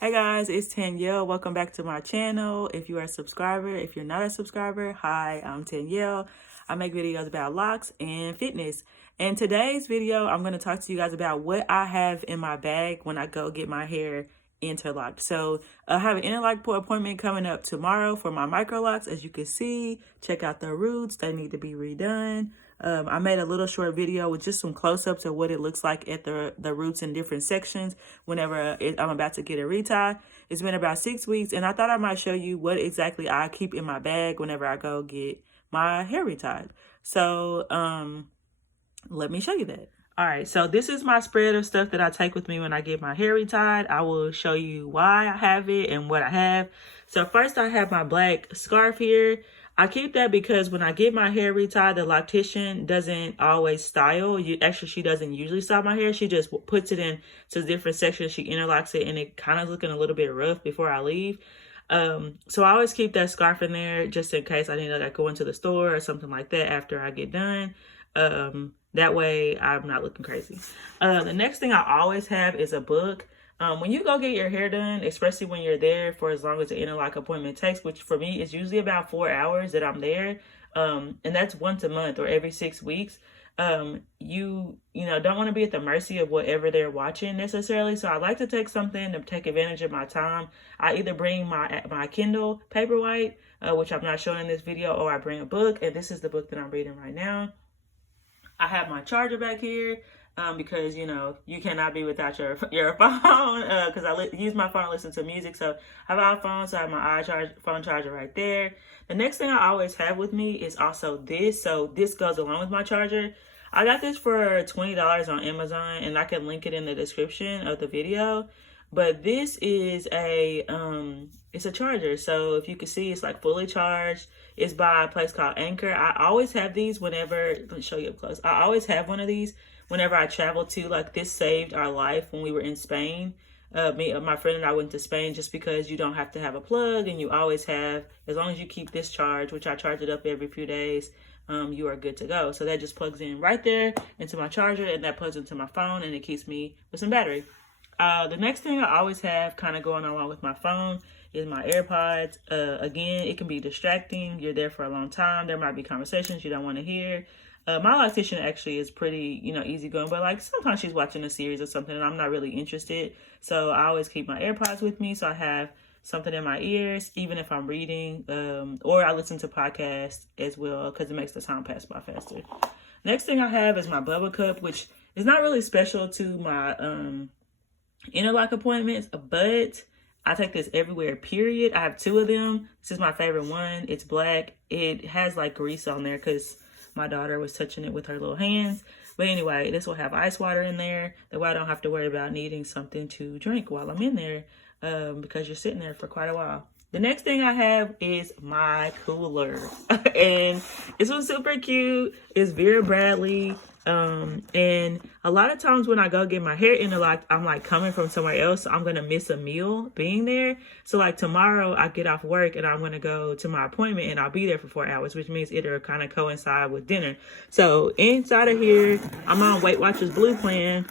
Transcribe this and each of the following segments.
Hey guys, it's Tanielle. Welcome back to my channel. If you are a subscriber, if you're not a subscriber, hi, I'm Tanielle. I make videos about locks and fitness. In today's video, I'm going to talk to you guys about what I have in my bag when I go get my hair interlocked. So I have an interlock appointment coming up tomorrow for my microlocs. As you can see, check out the roots. They need to be redone. I made a little short video with just some close-ups of what it looks like at the roots in different sections whenever I'm about to get a retie. It's been about 6 weeks, and I thought I might show you what exactly I keep in my bag whenever I go get my hair retied. So let me show you that. All right, so this is my spread of stuff that I take with me when I get my hair retied. I will show you why I have it and what I have. So first I have my black scarf here. I keep that because when I get my hair retied, the loctician doesn't always style. Actually, she doesn't usually style my hair. She just puts it in to different sections. She interlocks it and it kind of looking a little bit rough before I leave. So I always keep that scarf in there just in case I need to like go into the store or something like that after I get done. That way I'm not looking crazy. The next thing I always have is a book. When you go get your hair done, especially when you're there for as long as the interlock appointment takes, which for me is usually about 4 hours that I'm there, and that's once a month or every 6 weeks, you don't want to be at the mercy of whatever they're watching necessarily. So I like to take something to take advantage of my time. I either bring my Kindle Paperwhite, which I'm not showing in this video, or I bring a book, and this is the book that I'm reading right now. I have my charger back here. Because you cannot be without your phone, because I use my phone to listen to music. So I have an iPhone, so I have my phone charger right there. The next thing I always have with me is also this. So this goes along with my charger. I got this for $20 on Amazon, and I can link it in the description of the video. But this is it's a charger. So if you can see, it's like fully charged. It's by a place called Anchor. I always have these whenever, let me show you up close. I always have one of these whenever I travel to, like this saved our life when we were in Spain. My friend and I went to Spain just because you don't have to have a plug and you always have, as long as you keep this charged, which I charge it up every few days, you are good to go. So that just plugs in right there into my charger, and that plugs into my phone, and it keeps me with some battery. The next thing I always have kind of going along with my phone is my AirPods. Again, it can be distracting. You're there for a long time. There might be conversations you don't want to hear. My loctician actually is pretty, easygoing, but like sometimes she's watching a series or something and I'm not really interested. So I always keep my AirPods with me. So I have something in my ears, even if I'm reading, or I listen to podcasts as well, because it makes the time pass by faster. Next thing I have is my bubble cup, which is not really special to my interlock appointments, but I take this everywhere, period. I have 2 of them. This is my favorite one. It's black. It has like grease on there because my daughter was touching it with her little hands. But anyway, this will have ice water in there. That way I don't have to worry about needing something to drink while I'm in there, because you're sitting there for quite a while. The next thing I have is my cooler. And this one's super cute. It's Vera Bradley. And a lot of times when I go get my hair interlocked, I'm like coming from somewhere else. So I'm going to miss a meal being there. So like tomorrow I get off work and I'm going to go to my appointment and I'll be there for 4 hours, which means it'll kind of coincide with dinner. So inside of here, I'm on Weight Watchers Blue plan.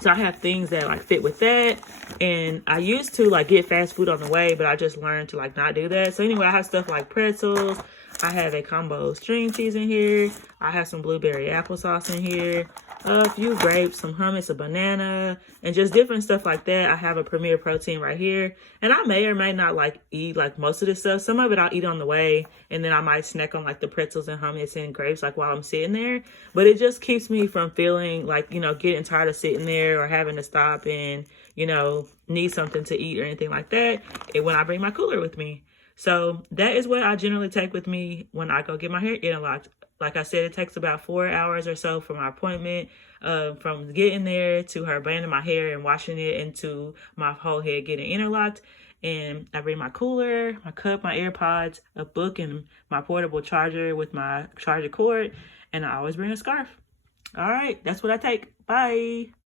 So I have things that like fit with that. And I used to like get fast food on the way, but I just learned to like not do that. So anyway, I have stuff like pretzels. I have a combo string cheese in here. I have some blueberry applesauce in here. A few grapes, some hummus, a banana, and just different stuff like that. I have a Premier Protein right here. And I may or may not like eat like most of this stuff. Some of it I'll eat on the way. And then I might snack on like the pretzels and hummus and grapes like while I'm sitting there. But it just keeps me from feeling like, getting tired of sitting there or having to stop and, need something to eat or anything like that. And when I bring my cooler with me. So that is what I generally take with me when I go get my hair interlocked. Like I said, it takes about 4 hours or so for my appointment, from getting there to her banding my hair and washing it into my whole head getting interlocked. And I bring my cooler, my cup, my AirPods, a book, and my portable charger with my charger cord. And I always bring a scarf. All right, that's what I take. Bye.